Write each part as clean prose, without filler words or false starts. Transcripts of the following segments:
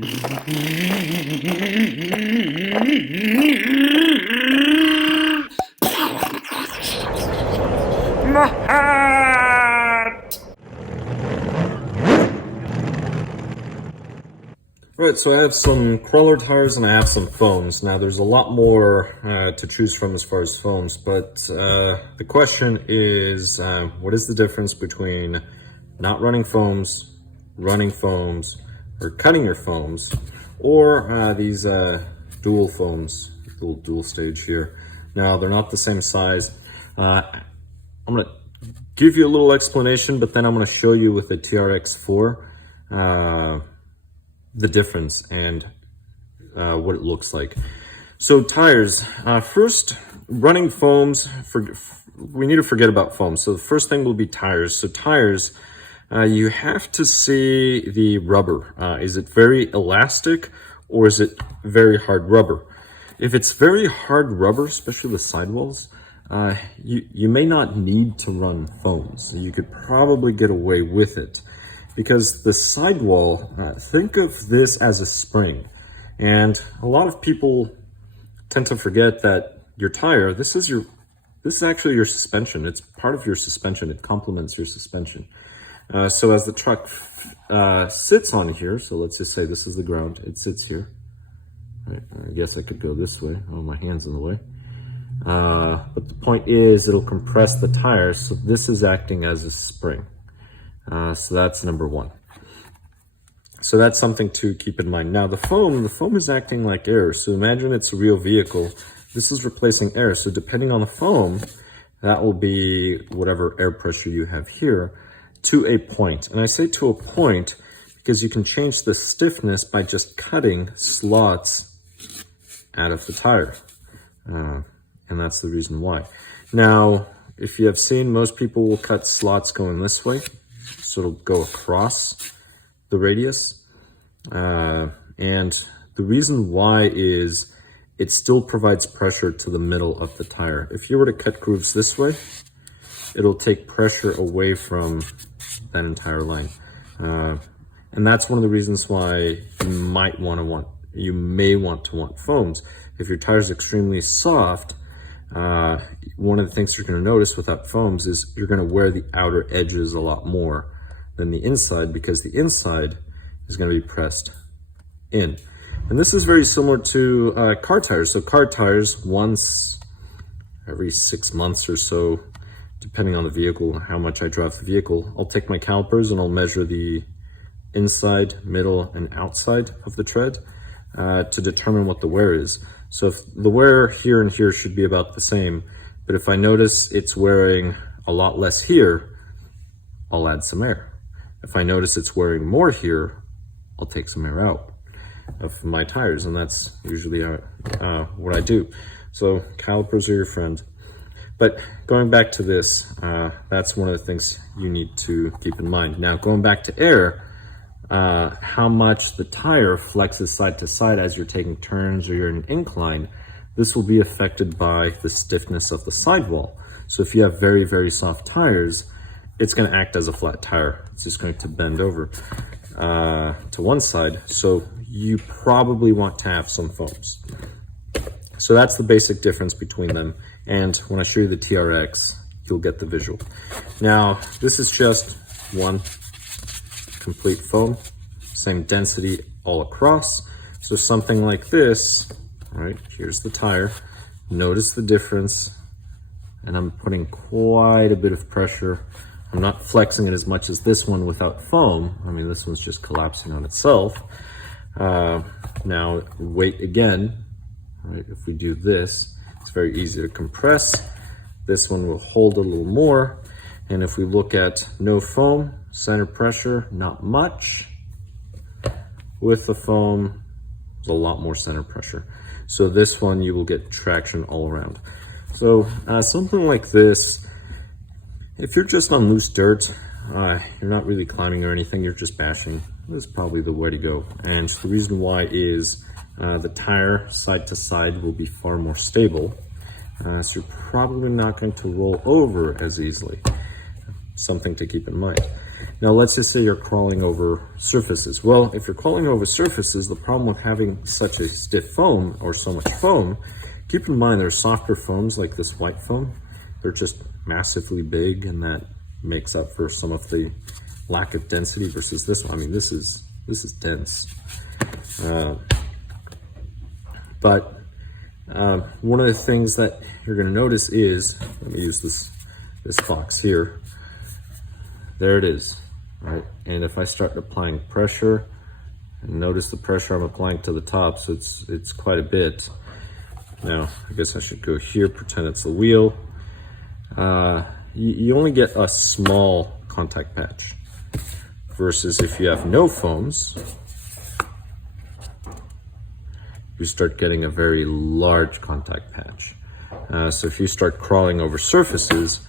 Right, so I have some Crawler tires and I have some foams. Now there's a lot more to choose from as far as foams, but the question is, what is the difference between not running foams, or cutting your foams, or these dual foams, dual stage here. Now they're not the same size. I'm gonna give you a little explanation, but then I'm gonna show you with the TRX4 the difference and what it looks like. So tires, first, running foams, we need to forget about foams. So the first thing will be tires. So tires, you have to see the rubber. Is it very elastic or is it very hard rubber? If it's very hard rubber, especially the sidewalls, you may not need to run foams. You could probably get away with it. Because the sidewall, think of this as a spring. And a lot of people tend to forget that your tire, this is actually your suspension. It's part of your suspension. It complements your suspension. So as the truck sits on here, so let's just say this is the ground, it sits here. Right, I guess I could go this way. Oh, my hand's in the way. But the point is it'll compress the tire, so this is acting as a spring. So that's number one. So that's something to keep in mind. Now the foam is acting like air. So imagine it's a real vehicle. This is replacing air. So depending on the foam, that will be whatever air pressure you have here to a point. And I say to a point because you can change the stiffness by just cutting slots out of the tire. And that's the reason why. Now, if you have seen, most people will cut slots going this way. So it'll go across the radius. And the reason why is it still provides pressure to the middle of the tire. If you were to cut grooves this way, it'll take pressure away from that entire line. And that's one of the reasons why you may want to want foams. If your tire is extremely soft, one of the things you're going to notice without foams is you're going to wear the outer edges a lot more than the inside, because the inside is going to be pressed in. And this is very similar to car tires. So car tires, once every 6 months or so, depending on the vehicle, how much I drive the vehicle, I'll take my calipers and I'll measure the inside, middle, and outside of the tread to determine what the wear is. So if the wear here and here should be about the same, but if I notice it's wearing a lot less here, I'll add some air. If I notice it's wearing more here, I'll take some air out of my tires, and that's usually what I do. So calipers are your friend. But going back to this, that's one of the things you need to keep in mind. Now, going back to air, how much the tire flexes side to side as you're taking turns or you're in an incline, this will be affected by the stiffness of the sidewall. So if you have very, very soft tires, it's going to act as a flat tire. It's just going to bend over to one side. So you probably want to have some foams. So that's the basic difference between them. And when I show you the TRX, you'll get the visual. Now, this is just one complete foam, same density all across. So something like this, all right, here's the tire. Notice the difference. And I'm putting quite a bit of pressure. I'm not flexing it as much as this one without foam. I mean, this one's just collapsing on itself. Now, weight again, right? If we do this, it's very easy to compress. This one will hold a little more. And if we look at no foam, center pressure, not much. With the foam, there's a lot more center pressure. So this one, you will get traction all around. So something like this, if you're just on loose dirt, you're not really climbing or anything, you're just bashing, this is probably the way to go. And the reason why is the tire side to side will be far more stable. So you're probably not going to roll over as easily. Something to keep in mind. Now, let's just say you're crawling over surfaces. Well, if you're crawling over surfaces, the problem with having such a stiff foam or so much foam, keep in mind there's softer foams like this white foam. They're just massively big, and that makes up for some of the lack of density versus this one. I mean, this is dense. But one of the things that you're going to notice is, let me use this box here. There it is, right? And if I start applying pressure, and notice the pressure I'm applying to the top, so it's quite a bit. Now, I guess I should go here, pretend it's the wheel. You only get a small contact patch versus if you have no foams, you start getting a very large contact patch. So if you start crawling over surfaces,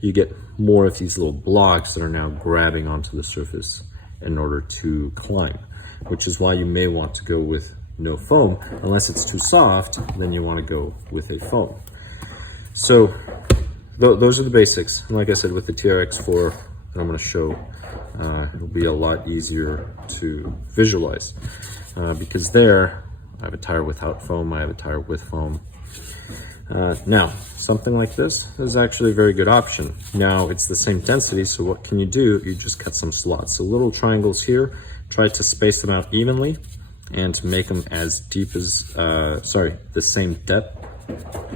you get more of these little blocks that are now grabbing onto the surface in order to climb, which is why you may want to go with no foam. Unless it's too soft, then you want to go with a foam. So those are the basics. And like I said, with the TRX4 that I'm going to show, it'll be a lot easier to visualize because there I have a tire without foam, I have a tire with foam. Now, something like this is actually a very good option. Now, it's the same density, so what can you do? You just cut some slots. So little triangles here, try to space them out evenly and make them as deep as, the same depth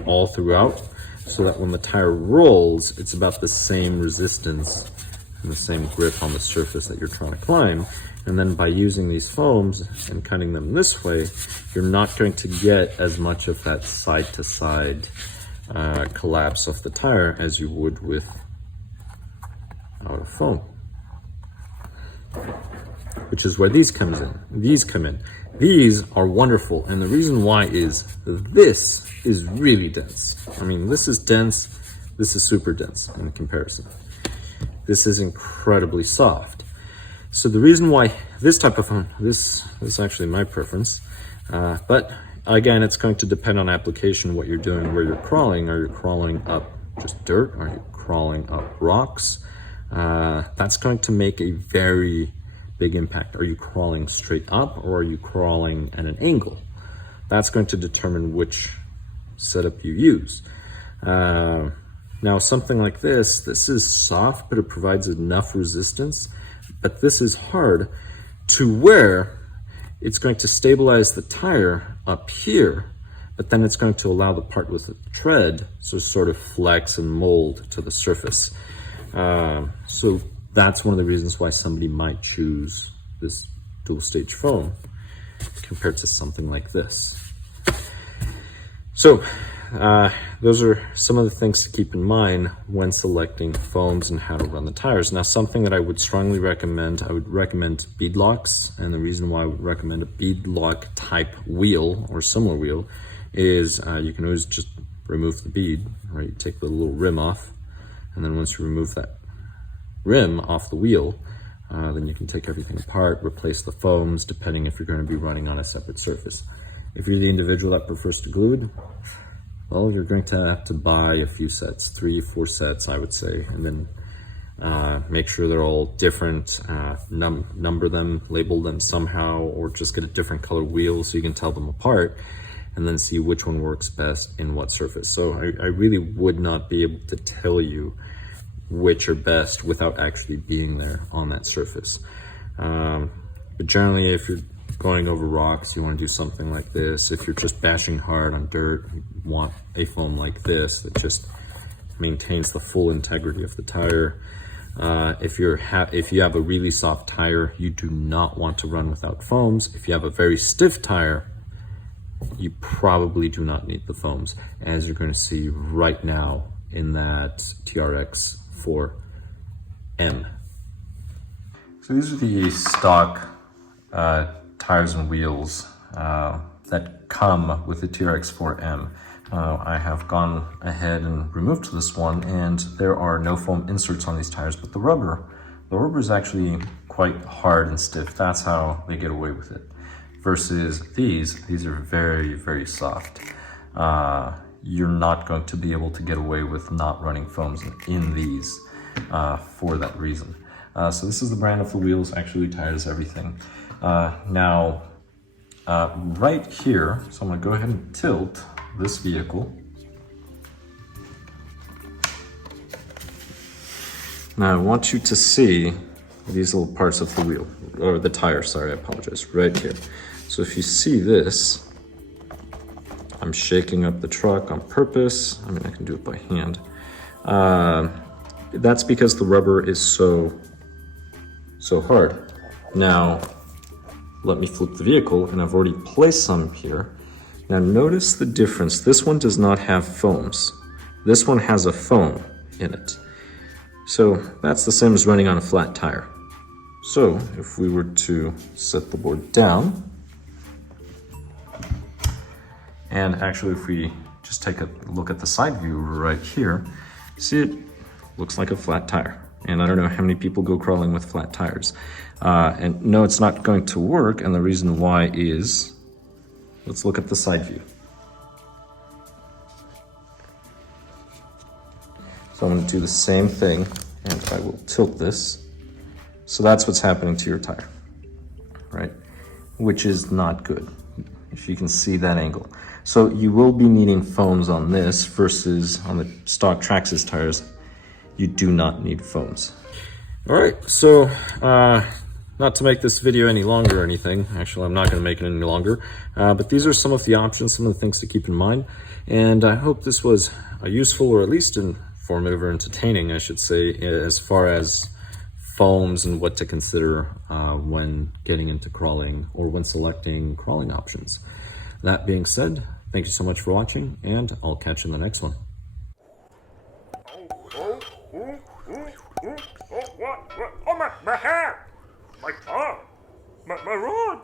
all throughout, so that when the tire rolls, it's about the same resistance and the same grip on the surface that you're trying to climb. And then by using these foams and cutting them this way, you're not going to get as much of that side-to-side collapse of the tire as you would with out of foam. Which is where these come in. These are wonderful, and the reason why is this is really dense. I mean, this is dense, this is super dense in comparison. This is incredibly soft. So the reason why this type of foam, this is actually my preference, but again, it's going to depend on application, what you're doing, where you're crawling. Are you crawling up just dirt? Are you crawling up rocks? That's going to make a very big impact. Are you crawling straight up or are you crawling at an angle? That's going to determine which setup you use. Now, something like this is soft, but it provides enough resistance. But this is hard to where it's going to stabilize the tire up here, but then it's going to allow the part with the tread to sort of flex and mold to the surface. So that's one of the reasons why somebody might choose this dual stage foam compared to something like this. So those are some of the things to keep in mind when selecting foams and how to run the tires. Now, something that I would strongly recommend, I would recommend bead locks. And the reason why I would recommend a bead lock type wheel or similar wheel is you can always just remove the bead, right? You take the little rim off, and then once you remove that rim off the wheel, then you can take everything apart, replace the foams, depending if you're going to be running on a separate surface. If you're the individual that prefers to glue it, well, you're going to have to buy a few sets, 3 or 4 sets, I would say, and then make sure they're all different, number them, label them somehow, or just get a different color wheel so you can tell them apart, and then see which one works best in what surface. So I really would not be able to tell you which are best without actually being there on that surface. But generally, if you're going over rocks, you want to do something like this. If you're just bashing hard on dirt, you want a foam like this that just maintains the full integrity of the tire. If you have a really soft tire, you do not want to run without foams. If you have a very stiff tire, you probably do not need the foams, as you're going to see right now in that TRX4m. So these are the stock tires and wheels that come with the TRX4m. I have gone ahead and removed this one, and there are no foam inserts on these tires, but the rubber is actually quite hard and stiff. That's how they get away with it. Versus these are very, very soft. You're not going to be able to get away with not running foams in these for that reason. So this is the brand of the wheels, actually tires, everything. Now, right here, so I'm gonna go ahead and tilt this vehicle. Now I want you to see these little parts of the wheel, or the tire, sorry, I apologize, right here. So if you see this, I'm shaking up the truck on purpose. I mean, I can do it by hand. That's because the rubber is so hard. Now, let me flip the vehicle, and I've already placed some here. Now notice the difference. This one does not have foams. This one has a foam in it. So that's the same as running on a flat tire. So if we were to set the board down, and actually if we just take a look at the side view right here, see, it looks like a flat tire. And I don't know how many people go crawling with flat tires. And no, it's not going to work, and the reason why is, let's look at the side view. So I'm going to do the same thing, and I will tilt this. So that's what's happening to your tire, right? Which is not good, if you can see that angle. So you will be needing foams on this versus on the stock Traxxas tires. You do not need foams. All right, so not to make this video any longer or anything. Actually, I'm not going to make it any longer. But these are some of the options, some of the things to keep in mind. And I hope this was useful, or at least informative or entertaining, I should say, as far as foams and what to consider when getting into crawling or when selecting crawling options. That being said, thank you so much for watching, and I'll catch you in the next one. Oh, what? Oh, my hair! My rod!